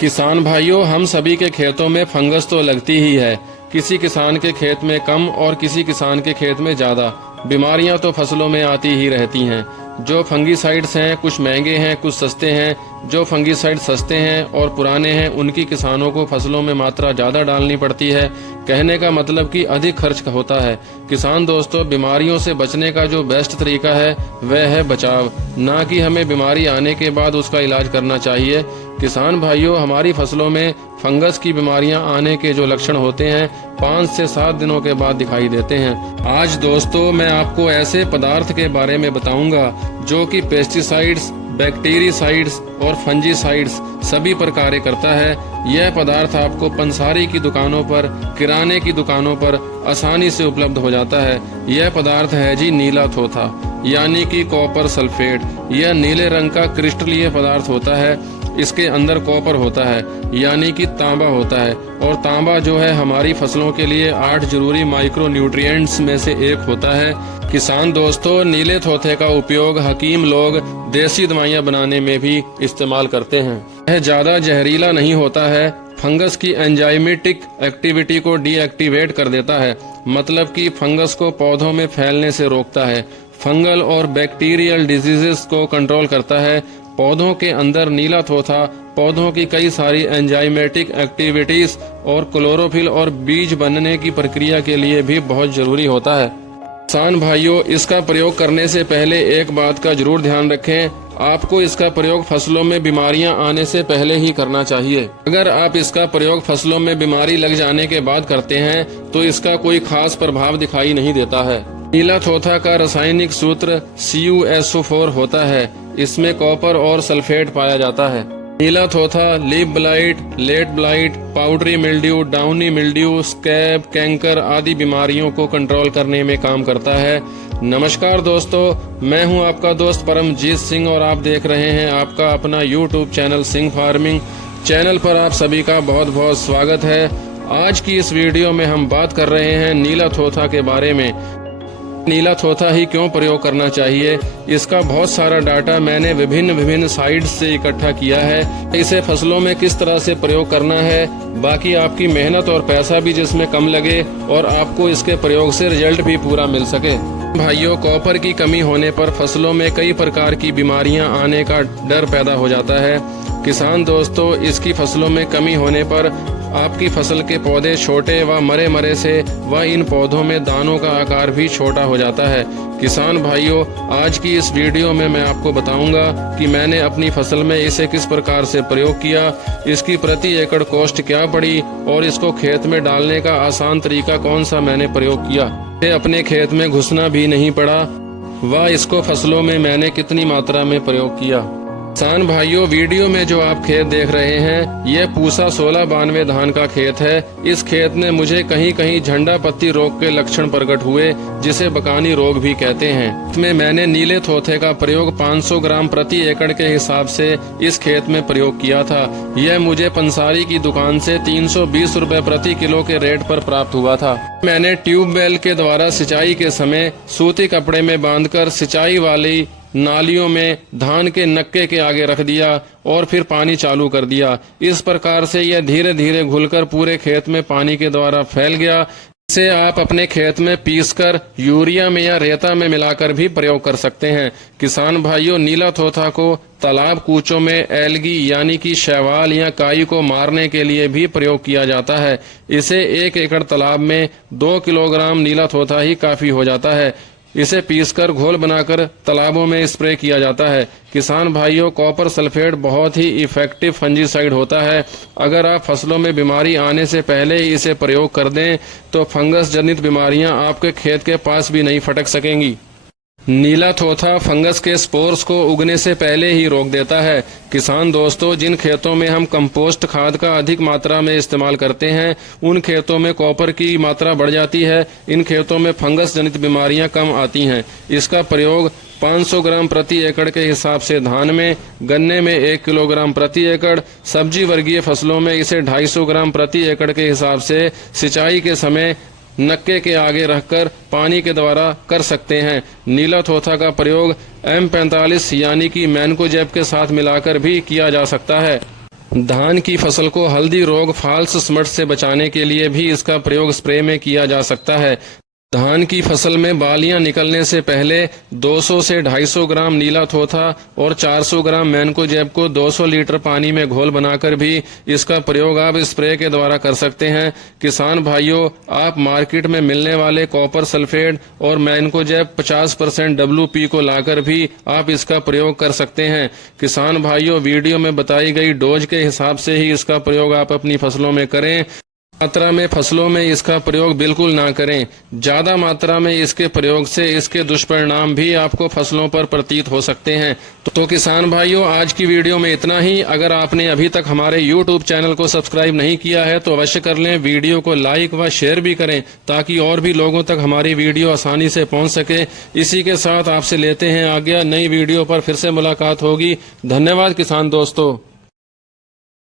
किसान भाइयों, हम सभी के खेतों में फंगस तो लगती ही है। किसी किसान के खेत में कम और किसी किसान के खेत में ज्यादा। बीमारियां तो फसलों में आती ही रहती हैं। जो फंगीसाइड्स हैं कुछ महंगे हैं, कुछ सस्ते हैं। जो फंगीसाइड सस्ते हैं और पुराने हैं उनकी किसानों को फसलों में मात्रा ज्यादा डालनी पड़ती है। कहने का मतलब कि अधिक खर्च होता है। किसान दोस्तों, बीमारियों से बचने का जो बेस्ट तरीका है वह है बचाव, ना कि हमें बीमारी आने के बाद उसका इलाज करना चाहिए। किसान भाइयों, हमारी फसलों में फंगस की बीमारियां आने के जो लक्षण होते हैं 5 से 7 दिनों के बाद दिखाई देते हैं। आज दोस्तों मैं आपको ऐसे पदार्थ के बारे में बताऊंगा जो कि पेस्टिसाइड्स, बैक्टीरिसाइड्स और फंजीसाइड्स सभी पर कार्य करता है। यह पदार्थ आपको पंसारी की दुकानों पर, किराने की दुकानों पर आसानी से उपलब्ध हो जाता है। यह पदार्थ है जी नीला थोथा, यानी कि कॉपर सल्फेट। यह नीले रंग का क्रिस्टलीय पदार्थ होता है। इसके अंदर कॉपर होता है, यानी कि तांबा होता है। और तांबा जो है हमारी फसलों के लिए 8 जरूरी माइक्रो न्यूट्रिएंट्स में से एक होता है। किसान दोस्तों, नीले थोथे का उपयोग हकीम लोग देसी दवाइयां बनाने में भी इस्तेमाल करते हैं। यह ज्यादा जहरीला नहीं होता है। फंगस की एंजाइमेटिक एक्टिविटी को डीएक्टिवेट कर देता है, मतलब कि फंगस को पौधों में फैलने से रोकता है। फंगल और बैक्टीरियल डिजीजेस को कंट्रोल करता है। पौधों के अंदर नीला थोथा पौधों की कई सारी एंजाइमेटिक एक्टिविटीज और क्लोरोफिल और बीज बनने की प्रक्रिया के लिए भी बहुत जरूरी होता है। किसान भाइयों, इसका प्रयोग करने से पहले एक बात का जरूर ध्यान रखें, आपको इसका प्रयोग फसलों में बीमारियां आने से पहले ही करना चाहिए। अगर आप इसका प्रयोग फसलों में बीमारी लग जाने के बाद करते हैं तो इसका कोई खास प्रभाव दिखाई नहीं देता है। नीला थोथा का रासायनिक सूत्र CuSO4 होता है। इसमें कॉपर और सल्फेट पाया जाता है। नीला थोथा leaf blight, late blight, powdery mildew, downy mildew, scab, canker आदि बीमारियों को कंट्रोल करने में काम करता है। नमस्कार दोस्तों, मैं हूं आपका दोस्त परमजीत सिंह और आप देख रहे हैं आपका अपना YouTube channel Singh farming. Channel पर आप सभी का बहुत बहुत स्वागत है। आज की इस वीडियो में हम बात कर रहे हैं नीला थोथा के बारे में। नीला थोथा ही क्यों प्रयोग करना चाहिए, इसका बहुत सारा डाटा मैंने विभिन्न साइट्स से इकट्ठा किया है। इसे फसलों में किस तरह से प्रयोग करना है, बाकी आपकी मेहनत और पैसा भी जिसमें कम लगे और आपको इसके प्रयोग से रिजल्ट भी पूरा मिल सके। भाइयों, कॉपर की कमी होने पर फसलों में कई प्रकार की बीमारियां आने का डर पैदा हो जाता है। किसान दोस्तों, इसकी फसलों में कमी होने पर आपकी फसल के पौधे छोटे व मरे से व इन पौधों में दानों का आकार भी छोटा हो जाता है। किसान भाइयों, आज की इस वीडियो में मैं आपको बताऊंगा कि मैंने अपनी फसल में इसे किस प्रकार से प्रयोग किया, इसकी प्रति एकड़ कॉस्ट क्या पड़ी और इसको खेत में डालने का आसान तरीका कौन सा मैंने प्रयोग किया। ये अपने खेत में घुसना भी नहीं पड़ा व इसको फसलों में मैंने कितनी मात्रा में प्रयोग किया। किसान भाइयों, वीडियो में जो आप खेत देख रहे हैं ये पूसा 1692 धान का खेत है। इस खेत में मुझे कहीं कहीं झंडा पत्ती रोग के लक्षण प्रकट हुए, जिसे बकानी रोग भी कहते हैं। इसमें मैंने नीले थोथे का प्रयोग 500 ग्राम प्रति एकड़ के हिसाब से इस खेत में प्रयोग किया था। यह मुझे पंसारी की दुकान से 320 रुपए प्रति किलो के रेट पर प्राप्त हुआ था। मैंने ट्यूबवेल के द्वारा सिंचाई के समय सूती कपड़े में बांधकर सिंचाई वाली नालियों में धान के नक्के के आगे रख दिया और फिर पानी चालू कर दिया। इस प्रकार से यह धीरे धीरे घुलकर पूरे खेत में पानी के द्वारा फैल गया। इसे आप अपने खेत में पीसकर यूरिया में या रेता में मिलाकर भी प्रयोग कर सकते हैं। किसान भाइयों, नीला थोथा को तालाब कूचों में एल्गी यानी कि शैवाल या काई को मारने के लिए भी प्रयोग किया जाता है। इसे 1 एकड़ तालाब में 2 किलोग्राम नीला थोथा ही काफी हो जाता है। इसे पीसकर घोल बनाकर तालाबों में स्प्रे किया जाता है। किसान भाइयों, कॉपर सल्फेट बहुत ही इफेक्टिव फंजीसाइड होता है। अगर आप फसलों में बीमारी आने से पहले ही इसे प्रयोग कर दें तो फंगस जनित बीमारियां आपके खेत के पास भी नहीं फटक सकेंगी। नीला थोथा फंगस के स्पोर्स को उगने से पहले ही रोक देता है। किसान दोस्तों, जिन खेतों में हम कंपोस्ट खाद का अधिक मात्रा में इस्तेमाल करते हैं उन खेतों में कॉपर की मात्रा बढ़ जाती है। इन खेतों में फंगस जनित बीमारियां कम आती हैं। इसका प्रयोग 500 ग्राम प्रति एकड़ के हिसाब से धान में, गन्ने में 1 किलोग्राम प्रति एकड़, सब्जी वर्गीय फसलों में इसे 250 ग्राम प्रति एकड़ के हिसाब से सिंचाई के समय नक्के के आगे रखकर पानी के द्वारा कर सकते हैं। नीला थोथा का प्रयोग M45 यानी कि मैनकोजेब के साथ मिलाकर भी किया जा सकता है। धान की फसल को हल्दी रोग फॉल्स स्मट से बचाने के लिए भी इसका प्रयोग स्प्रे में किया जा सकता है। धान की फसल में बालियां निकलने से पहले 200 से 250 ग्राम नीला थोथा और 400 ग्राम मैनकोजेब को 200 लीटर पानी में घोल बनाकर भी इसका प्रयोग आप स्प्रे के द्वारा कर सकते हैं। किसान भाइयों, आप मार्केट में मिलने वाले कॉपर सल्फेट और मैनकोजेब 50% WP को लाकर भी आप इसका प्रयोग कर सकते हैं। किसान भाइयों, वीडियो में बताई गई डोज के हिसाब से ही इसका प्रयोग आप अपनी फसलों में करें। मात्रा में फसलों में इसका प्रयोग बिल्कुल ना करें। ज्यादा मात्रा में इसके प्रयोग से इसके दुष्परिणाम भी आपको फसलों पर प्रतीत हो सकते हैं। तो किसान भाइयों, आज की वीडियो में इतना ही। अगर आपने अभी तक हमारे YouTube चैनल को सब्सक्राइब नहीं किया है तो अवश्य कर लें। वीडियो को लाइक व शेयर भी करें ताकि और भी लोगों तक हमारी वीडियो आसानी से पहुंच सके। इसी के साथ आपसे लेते हैं आज्ञा। नई वीडियो पर फिर से मुलाकात होगी। धन्यवाद किसान दोस्तों।